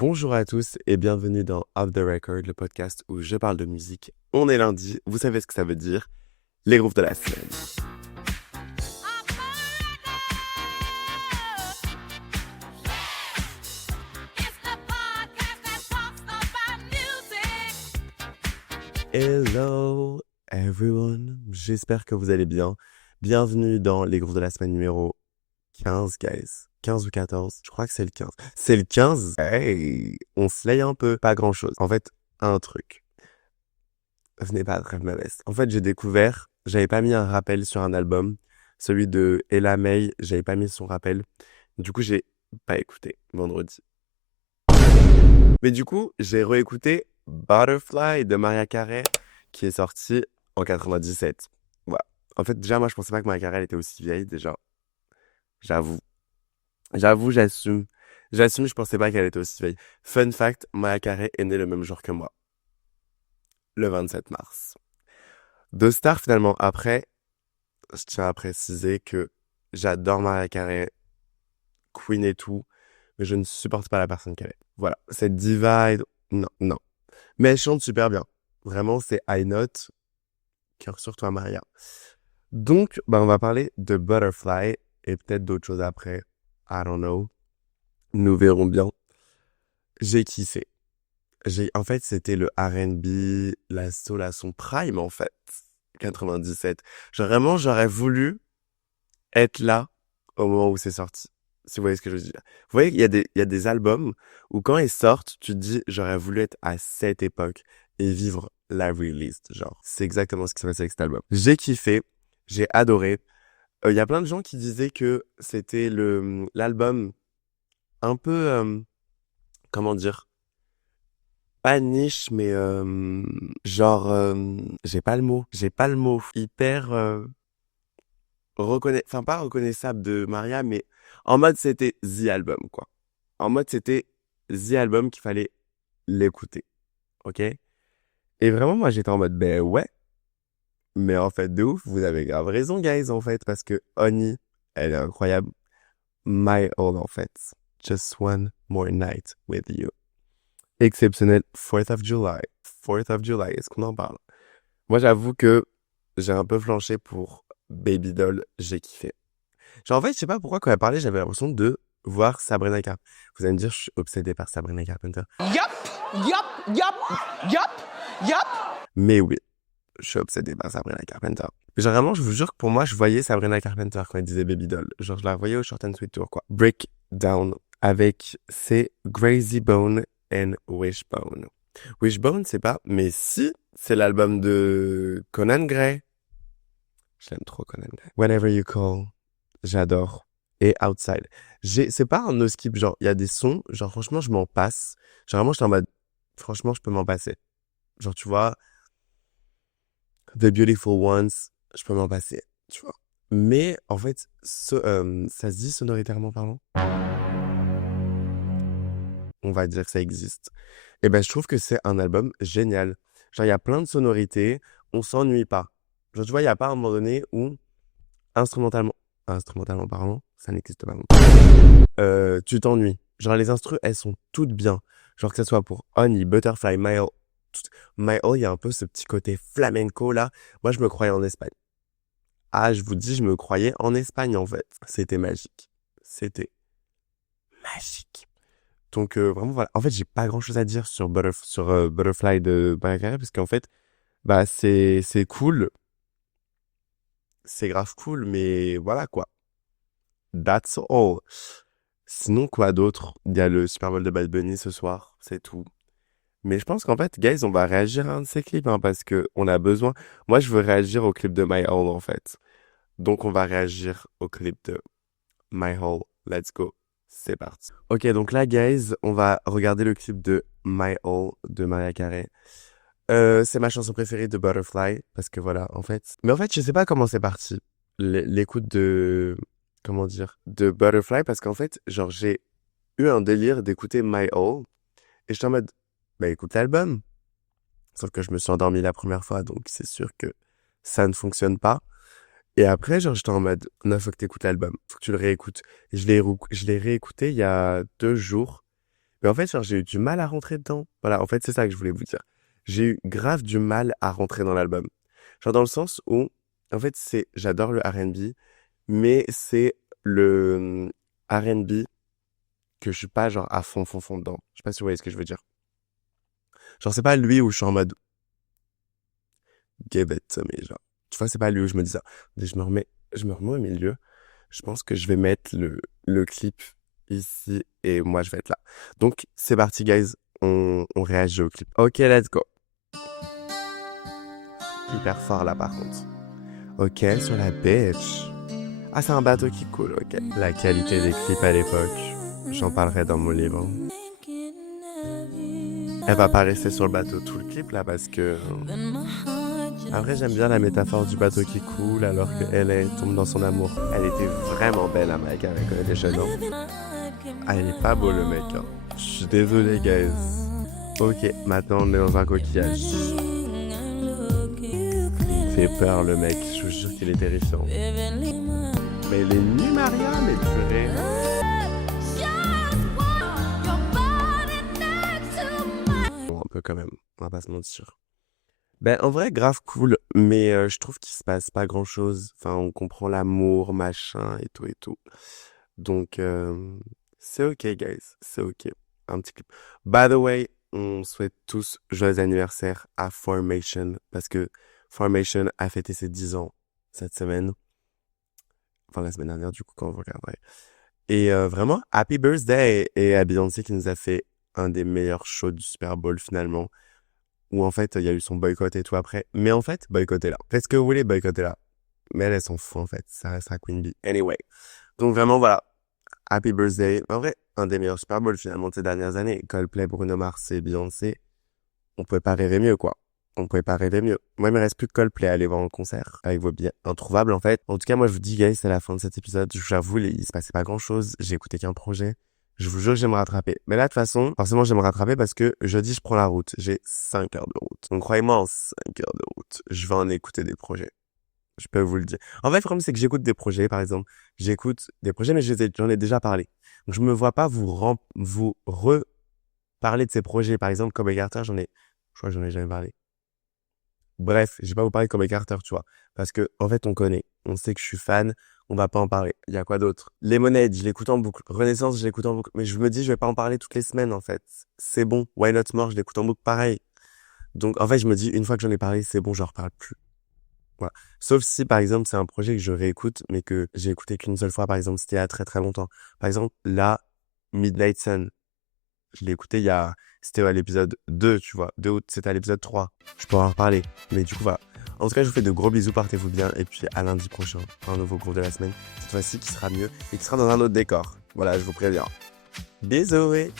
Bonjour à tous et bienvenue dans Off the Record, le podcast où je parle de musique. On est lundi, vous savez ce que ça veut dire, les grooves de la semaine. Hello everyone, j'espère que vous allez bien. Bienvenue dans les grooves de la semaine numéro 15, guys. 15 ou 14, je crois que c'est le 15. C'est le 15? Hey, on slay un peu, pas grand chose. En fait, un truc. Venez pas de ma veste. En fait, j'ai découvert, j'avais pas mis un rappel sur un album. Celui de Ella May, j'avais pas mis son rappel. Du coup, j'ai pas écouté vendredi. Mais du coup, j'ai réécouté Butterfly de Mariah Carey, qui est sorti en 97. Voilà. En fait, déjà, moi, je pensais pas que Mariah Carey elle était aussi vieille, déjà. J'avoue. J'assume. J'assume, je pensais pas qu'elle était aussi vieille. Fun fact, Mariah Carey est née le même jour que moi, le 27 mars. Deux stars, finalement. Après, je tiens à préciser que j'adore Mariah Carey, Queen et tout, mais je ne supporte pas la personne qu'elle est. Voilà, cette divide, non, non. Mais elle chante super bien. Vraiment, c'est high note. Cœur sur toi, Maria. Donc, on va parler de Butterfly et peut-être d'autres choses après. I don't know. Nous verrons bien. J'ai kiffé. En fait, c'était le R&B, la soul à son prime, en fait. 97. Vraiment, j'aurais voulu être là au moment où c'est sorti. Si vous voyez ce que je veux dire. Vous voyez, il y a des albums où quand ils sortent, tu te dis, j'aurais voulu être à cette époque et vivre la release. Genre, c'est exactement ce qui s'est passé avec cet album. J'ai kiffé, j'ai adoré. Il y a plein de gens qui disaient que c'était l'album un peu, comment dire, pas niche, mais genre, j'ai pas le mot, hyper enfin pas reconnaissable de Maria, mais en mode c'était The Album, quoi. En mode c'était The Album qu'il fallait l'écouter, ok? Et vraiment, moi j'étais en mode, ben ouais, mais en fait, de ouf, vous avez grave raison, guys, en fait, parce que Honey, elle est incroyable. My All, en fait. Just one more night with you. Exceptionnel. 4th of July. 4th of July, est-ce qu'on en parle? Moi, j'avoue que j'ai un peu flanché pour Baby Doll, j'ai kiffé. Genre, en fait, je sais pas pourquoi, quand elle parlait, j'avais l'impression de voir Sabrina Carpenter. Vous allez me dire, je suis obsédé par Sabrina Carpenter. Yup. Mais oui, je suis obsédé par Sabrina Carpenter. Genre, vraiment, je vous jure que pour moi, je voyais Sabrina Carpenter quand elle disait Baby Doll. Genre, je la voyais au Short and Sweet Tour, quoi. Breakdown avec c'est Crazy Bone and Wishbone. Wishbone, c'est pas, mais si, c'est l'album de Conan Gray. Je l'aime trop, Conan Gray. Whenever You Call, j'adore. Et Outside. C'est pas un no skip, genre, il y a des sons, genre, franchement, je m'en passe. Genre, vraiment, j'étais en mode, franchement, je peux m'en passer. Genre, tu vois, The Beautiful Ones, je peux m'en passer, tu vois. Mais, en fait, ça se dit sonoritairement parlant? On va dire que ça existe. Et ben, je trouve que c'est un album génial. Genre, il y a plein de sonorités, on s'ennuie pas. Genre, tu vois, il n'y a pas un moment donné où, instrumentalement parlant, ça n'existe pas non plus. Tu t'ennuies. Genre, les instrus, elles sont toutes bien. Genre, que ce soit pour Honey, Butterfly, My All, il y a un peu ce petit côté flamenco là. Moi, je me croyais en Espagne. Ah, je vous dis, je me croyais en Espagne en fait. C'était magique. C'était magique. Donc, vraiment, voilà. En fait, j'ai pas grand chose à dire sur Butterfly de Mariah Carey parce qu'en fait, c'est cool. C'est grave cool, mais voilà quoi. That's all. Sinon, quoi d'autre? Il y a le Super Bowl de Bad Bunny ce soir, c'est tout. Mais je pense qu'en fait, guys, on va réagir à un de ces clips, hein, parce que on a besoin. Moi, je veux réagir au clip de My All, en fait. Donc, on va réagir au clip de My All. Let's go. C'est parti. Ok, donc là, guys, on va regarder le clip de My All de Mariah Carey. C'est ma chanson préférée de Butterfly, parce que voilà, en fait. Mais en fait, je sais pas comment c'est parti. L'écoute de. Comment dire? De Butterfly, parce qu'en fait, genre, j'ai eu un délire d'écouter My All. Et j'étais en mode, bah écoute l'album. Sauf que je me suis endormi la première fois, donc c'est sûr que ça ne fonctionne pas. Et après, genre, j'étais en mode, non, faut que t'écoutes l'album, faut que tu le réécoutes. Et je l'ai réécouté il y a 2 jours, Mais en fait, genre, j'ai eu du mal à rentrer dedans. Voilà, en fait, c'est ça que je voulais vous dire. J'ai eu grave du mal à rentrer dans l'album. Genre, dans le sens où, en fait, j'adore le R&B, mais c'est le R&B que je suis pas, genre, à fond, fond, fond dedans. Je sais pas si vous voyez ce que je veux dire. Genre, c'est pas lui où je suis en mode, give it to me, genre. Tu vois, c'est pas lui où je me dis ça. Et je me remets au milieu. Je pense que je vais mettre le clip ici et moi, je vais être là. Donc, c'est parti, guys. On réagit au clip. Ok, let's go. Hyper fort là, par contre. Ok, sur la beach. Ah, c'est un bateau qui coule, ok. La qualité des clips à l'époque, j'en parlerai dans mon livre. Elle va pas rester sur le bateau tout le clip là parce que... Après, j'aime bien la métaphore du bateau qui coule alors qu'elle tombe dans son amour. Elle était vraiment belle, la mec, avec les jeunes hommes. Ah, il est pas beau le mec. Hein. Je suis désolé, guys. Ok, maintenant on est dans un coquillage. Il fait peur le mec, je vous jure qu'il est terrifiant. Mais il est nu, Maria, mais purée. Bon, un peu quand même, on va pas se mentir. Ben, en vrai, grave cool, mais je trouve qu'il se passe pas grand-chose. Enfin, on comprend l'amour, machin, et tout, et tout. Donc, c'est ok, guys, c'est ok. Un petit clip. By the way, on souhaite tous joyeux anniversaire à Formation, parce que Formation a fêté ses 10 ans cette semaine. Enfin, la semaine dernière, du coup, quand vous regarderez. Et vraiment, happy birthday! Et à Beyoncé qui nous a fait un des meilleurs shows du Super Bowl, finalement. Où en fait, il y a eu son boycott et tout après. Mais en fait, boycottez-la. Faites ce que vous voulez, boycottez-la. Mais elle s'en fout en fait. Ça restera Queen Bee. Anyway. Donc vraiment, voilà. Happy birthday. En vrai, un des meilleurs Super Bowl finalement de ces dernières années. Coldplay, Bruno Mars et Beyoncé. On pouvait pas rêver mieux, quoi. On pouvait pas rêver mieux. Moi, il me reste plus que Coldplay à aller voir en concert. Avec vos billets introuvables, en fait. En tout cas, moi, je vous dis, guys, c'est la fin de cet épisode. J'avoue, il se passait pas grand chose. J'ai écouté qu'un projet. Je vous jure que je vais me rattraper. Mais là, de toute façon, forcément, je vais me rattraper parce que jeudi, je prends la route. J'ai 5 heures de route. Donc, croyez-moi, en 5 heures de route, je vais en écouter des projets. Je peux vous le dire. En fait, le problème, c'est que j'écoute des projets, par exemple. J'écoute des projets, mais j'en ai déjà parlé. Donc, je me vois pas vous reparler de ces projets. Par exemple, comme Carter, je crois que j'en ai jamais parlé. Bref, je vais pas vous parler comme Carter, tu vois. Parce que, en fait, on connaît. On sait que je suis fan. On va pas en parler. Il y a quoi d'autre? Lemonade, je l'écoute en boucle. Renaissance, je l'écoute en boucle. Mais je me dis, je vais pas en parler toutes les semaines, en fait. C'est bon. Why Not More, je l'écoute en boucle pareil. Donc, en fait, je me dis, une fois que j'en ai parlé, c'est bon, je reparle plus. Voilà. Sauf si, par exemple, c'est un projet que je réécoute, mais que j'ai écouté qu'une seule fois, par exemple, c'était il y a très très longtemps. Par exemple, là, Midnight Sun, je l'ai écouté c'était à l'épisode 2, tu vois. 2 août, c'était à l'épisode 3. Je pourrais en reparler. Mais du coup, voilà. En tout cas, je vous fais de gros bisous, portez-vous bien. Et puis, à lundi prochain, pour un nouveau groupe de la semaine. Cette fois-ci, qui sera mieux et qui sera dans un autre décor. Voilà, je vous préviens. Bisous!